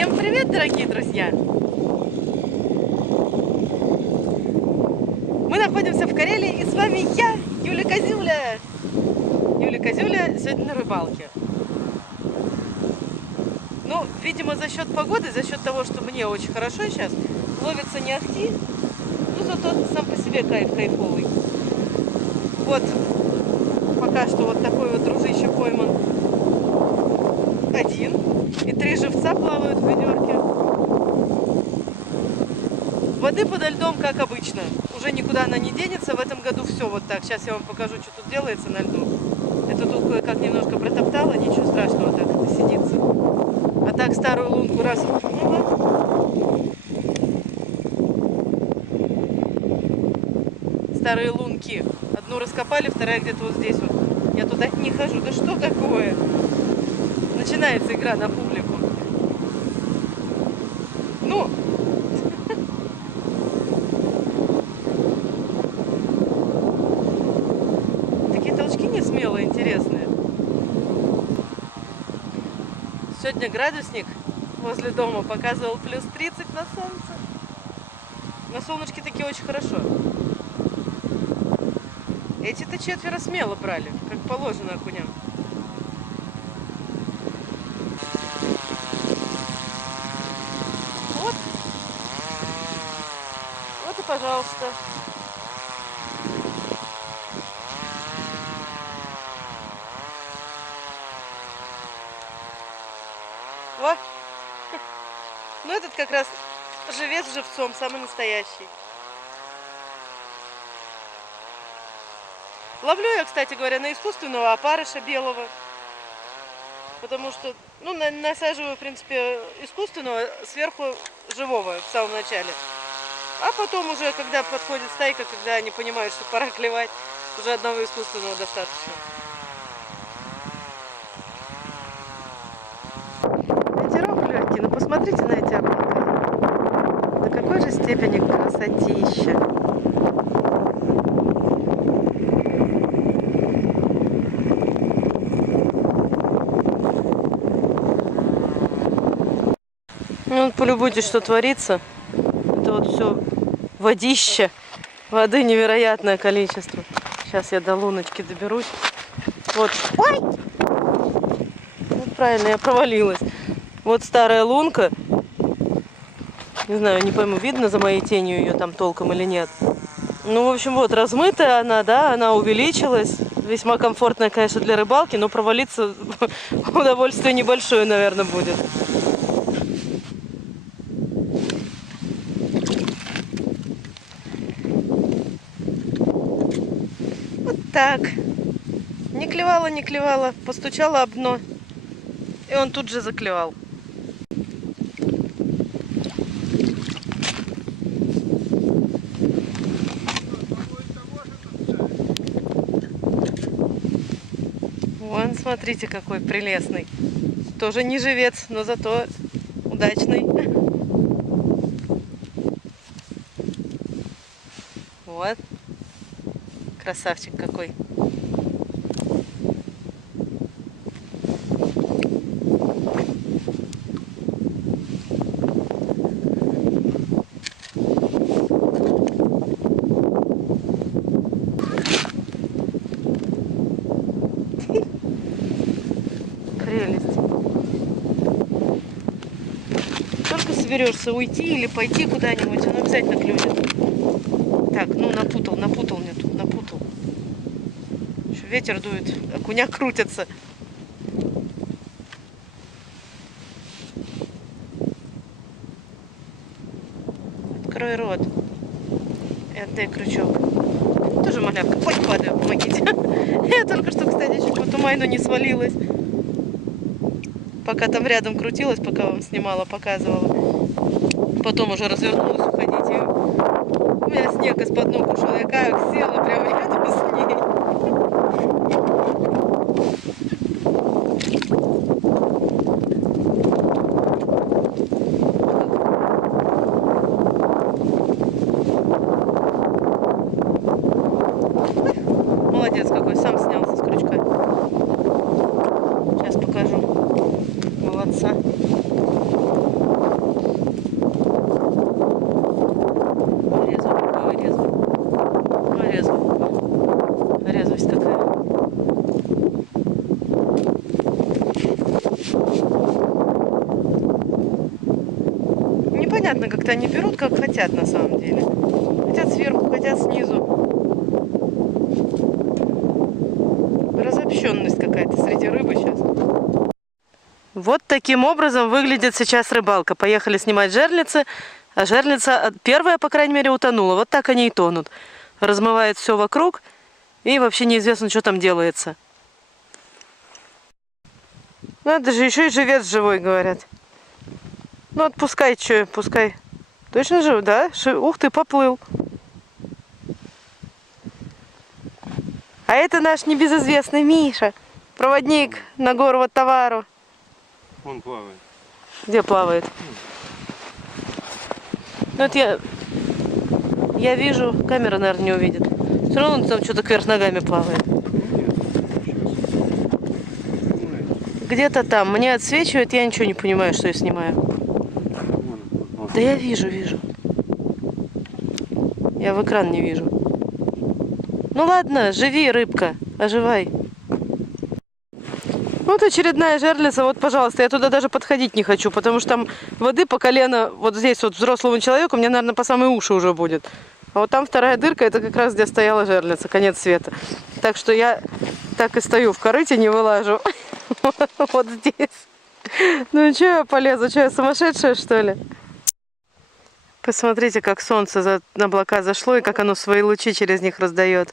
Всем привет, дорогие друзья! Мы находимся в Карелии, и с вами я, Юля Козюля. Юля Козюля сегодня на рыбалке. Ну, видимо, за счет погоды, за счет того, что мне очень хорошо сейчас, ловится не ахти, но зато сам по себе кайф кайфовый. Вот, пока что вот такой вот дружище пойман один, и 3 живца плавают в ведерке. Воды подо льдом, как обычно. Уже никуда она не денется. В этом году все вот так. Сейчас я вам покажу, что тут делается на льду. Это тут кое-как немножко протоптала, ничего страшного, так это сидится. А так старую лунку раз упнула. Старые лунки. Одну раскопали, вторая где-то вот здесь вот. Я туда не хожу. Да что такое? Начинается игра на публику. Ну, такие толчки не смелые, интересные. Сегодня градусник возле дома показывал плюс 30 на солнце. На солнышке таки очень хорошо. Эти-то 4 смело брали, как положено окуням. Вот. Вот и пожалуйста. Во. Ну этот как раз живец живцом, самый настоящий. Ловлю я, кстати говоря, на искусственного опарыша белого. Потому что, ну, насаживаю, в принципе, искусственного сверху живого в самом начале. А потом уже, когда подходит стайка, когда они понимают, что пора клевать, уже одного искусственного достаточно. Ветерок легкий, но посмотрите на эти облака. До какой же степени красотища. Ну, вот полюбуйтесь, что творится. Это вот все водище. Воды невероятное количество. Сейчас я до луночки доберусь. Вот. Ой! Вот правильно, я провалилась. Вот старая лунка. Не знаю, не пойму, видно за моей тенью ее там толком или нет. Ну, в общем, вот размытая она, да, она увеличилась. Весьма комфортная, конечно, для рыбалки, но провалиться удовольствие небольшое, наверное, будет. Так, не клевала, постучала об дно, и он тут же заклевал. Вон, смотрите, какой прелестный. Тоже не живец, но зато удачный. Вот, красавчик какой. Прелесть. Только соберешься уйти или пойти куда-нибудь, он обязательно клюнет. Так, ну напутал мне тут, напутал. Еще ветер дует, окуня крутятся. Открой рот и отдай крючок. Тоже малявка. Ой, падаю, помогите. Я только что, кстати, чуть по туману не свалилась. Пока там рядом крутилась, пока вам снимала, показывала. Потом уже развернулась уходить. И у меня снег из-под ног ушел. Я как села прямо рядом с ней. Молодец какой, сам снялся с крючка. Сейчас покажу. Молодца. Резвость такая. Непонятно, как-то они берут, как хотят на самом деле. Хотят сверху, хотят снизу. Разобщенность какая-то среди рыбы сейчас. Вот таким образом выглядит сейчас рыбалка. Поехали снимать жерлицы, а жерлица первая, по крайней мере, утонула. Вот так они и тонут. Размывает все вокруг, и вообще неизвестно, что там делается. Надо же, еще и живец живой, говорят. Ну, отпускай, что, пускай. Точно жив, да? Ух ты, поплыл. А это наш небезызвестный Миша, проводник на гору от товару. Он плавает. Где плавает? Ну, это я вижу, камера, наверное, не увидит. Все равно он там что-то кверх ногами плавает. Где-то там. Мне отсвечивает, я ничего не понимаю, что я снимаю. Да я вижу. Я в экран не вижу. Ну ладно, живи, рыбка, оживай. Вот очередная жерлица, вот, пожалуйста, я туда даже подходить не хочу, потому что там воды по колено, вот здесь вот взрослому человеку, мне, наверное, по самые уши уже будет. А вот там вторая дырка, это как раз где стояла жерлица, конец света. Так что я так и стою в корыте, не вылажу. Вот здесь. Ну что я полезу, что я сумасшедшая, что ли? Посмотрите, как солнце на облака зашло и как оно свои лучи через них раздает.